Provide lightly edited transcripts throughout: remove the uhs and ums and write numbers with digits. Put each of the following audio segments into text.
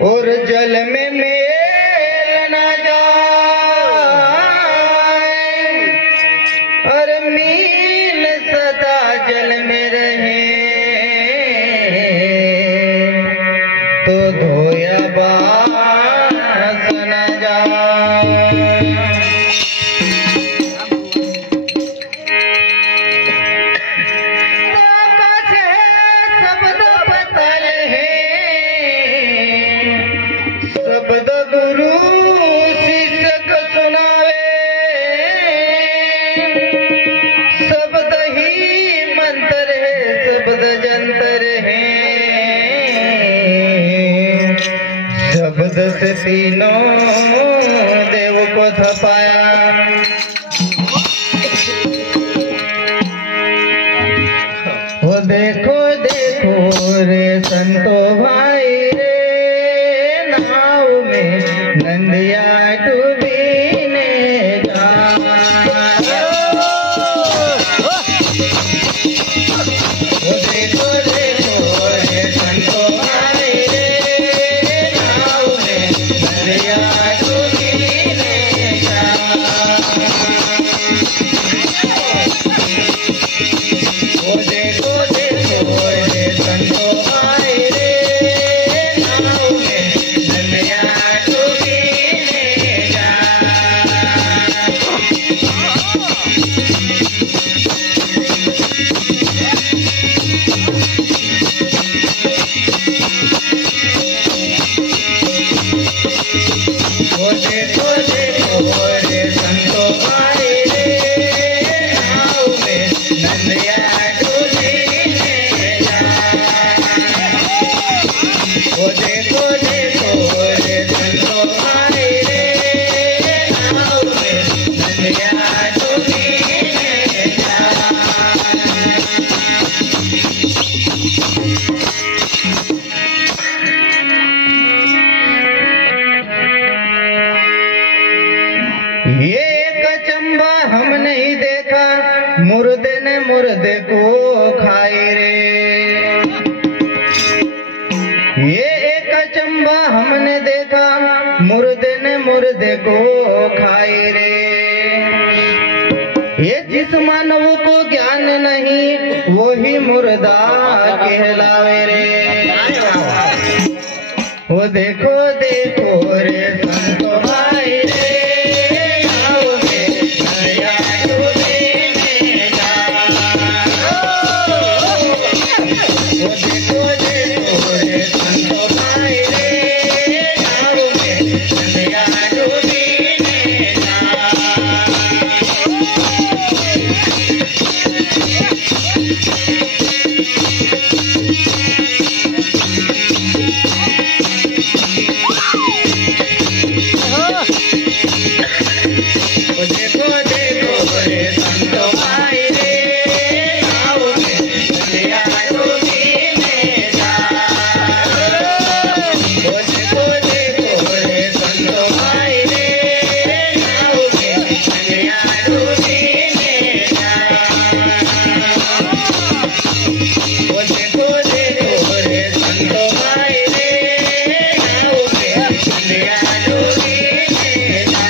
और जल में मेल न जाए, और मीन सदा जल में रहे, तो धोया बास न जाए। शब्द गुरु शिष्य को सुनावे, शब्द ही मंत्र है, शब्द जंतर है, शब्द से तीनों देव को थपाया। वो देखो देखो रे संतो भाई रे, नाव में नंदिया डूबीने जा। वो देखो देखो रे संतो भाई रे, नाव में नंदिया डूबीने जा। वो देखो देखो रे संतो भाई रे, नाव में नंदिया डूबीने जा। वो देखो देखो रे संतो भाई रे, नाव में नंदिया डूबीने जा। वो देखो देखो रे संतो भाई रे, नाव में नंदिया डूबीने जा। ये एक अचंबा हम नहीं देखा, मुर्दे ने मुर्दे को खाए रे। ये एक अचंबा हमने देखा, मुर्दे ने मुर्दे को खाए रे। ये जिस मानव को ज्ञान नहीं, वो ही मुर्दा कहलावे रे। वो देखो देखो रे संतो भाई रे, नाव में नंदिया डूबीने जा। वो देखो देखो रे संतो भाई रे, नाव में नंदिया डूबीने जा। वो देखो देखो रे संतो भाई रे, नाव में नंदिया डूबीने जा। वो देखो देखो रे संतो भाई रे, नाव में नंदिया डूबीने जा। वो देखो देखो रे संतो भाई रे, नाव में नंदिया डूबीने जा।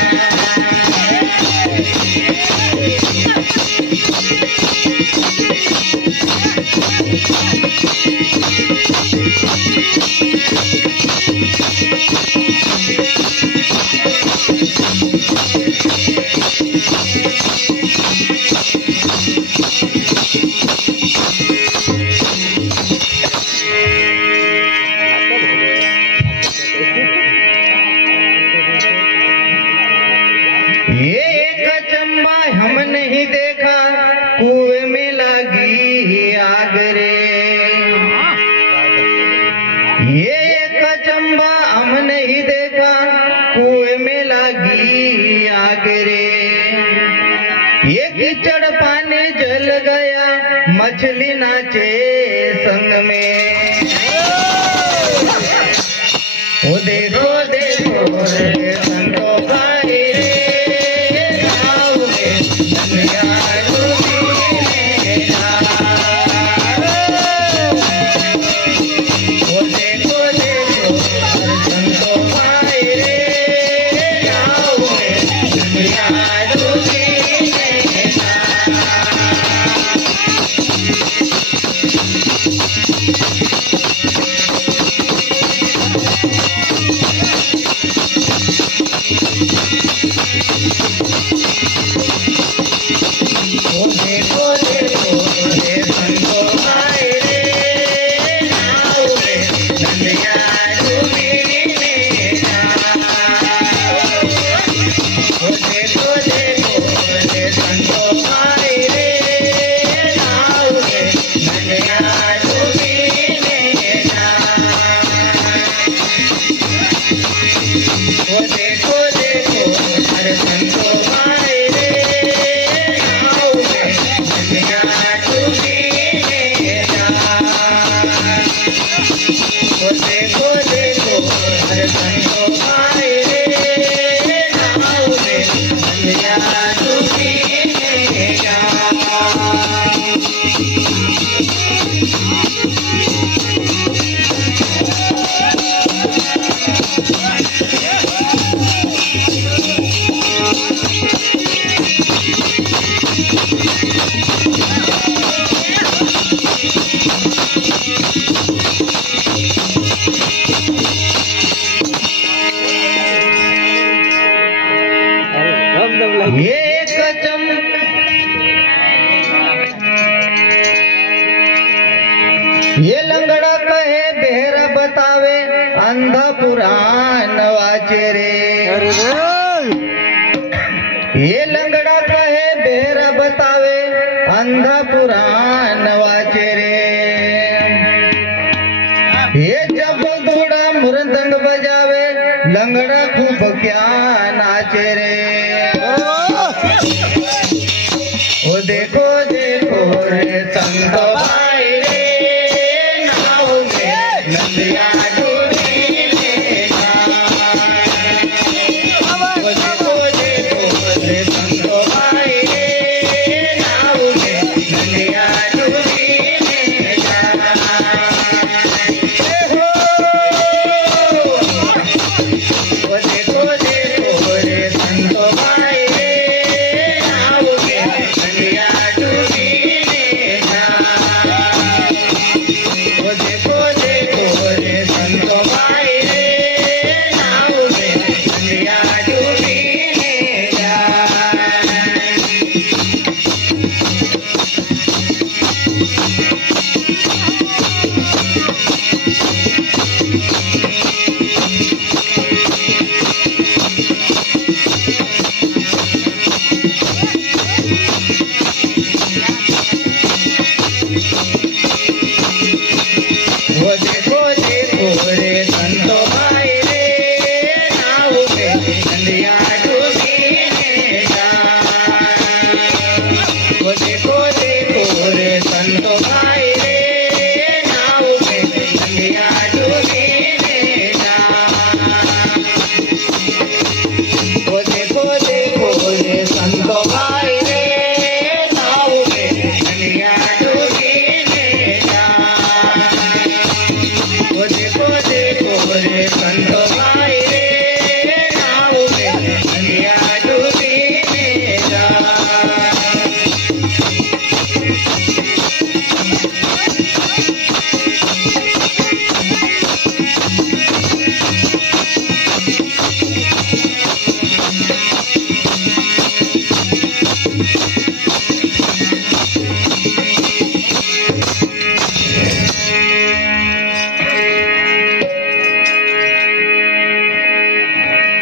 ये एक अचंबा हम नहीं देखा, कुएं में लगी आग रे। ये एक अचंबा हम नहीं देखा, कुएं में लगी आग रे। ये कीचड़ पानी जल गया, मछली नाचे संग में। वो देखो देखो रे संतो भाई रे, नाव में नंदिया डूबीने जा। वो देखो देखो ये लंगड़ा कहे बेहरा बतावे अंधा पुराण वाचे रे। ये लंगड़ा कहे बेहरा बतावे अंधा पुराण वाचे रे। ये जब घोड़ा मुरदंड बजावे लंगड़ा खूब क्या नाचे रे। वो देखो देखो रे संत भाई रे, नाव में नदिया डूबी लेगा। वो देखो देखो रे संत भाई रे, नाव में नदिया डूबी लेगा। वो देखो देखो रे संत भाई रे, नाव में नदिया डूबी लेगा। वो देखो देखो रे संत भाई रे, नाव में नदिया डूबी लेगा। वो देखो देखो रे संत भाई रे, नाव में नदिया डूबी लेगा। वो देखो देखो रे संत भाई रे, नाव में नदिया डूबी लेगा। वो देखो देखो रे संत भाई रे, नाव में नदिया डूबी लेगा। वो देखो देखो रे संत भाई रे, नाव में नदिया डूबी लेगा।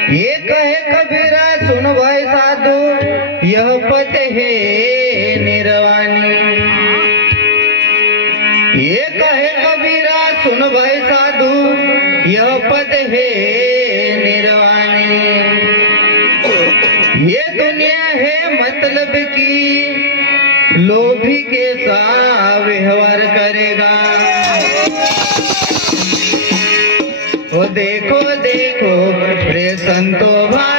ये कहे कबीरा सुन भाई साधु, यह पद है निर्वाणी। ये कहे कबीरा सुन भाई साधु, यह पद है निर्वाणी। ये दुनिया है मतलब की, लोभी के सा व्यवहार करेगा। वो देखो देखो रे संतो भाई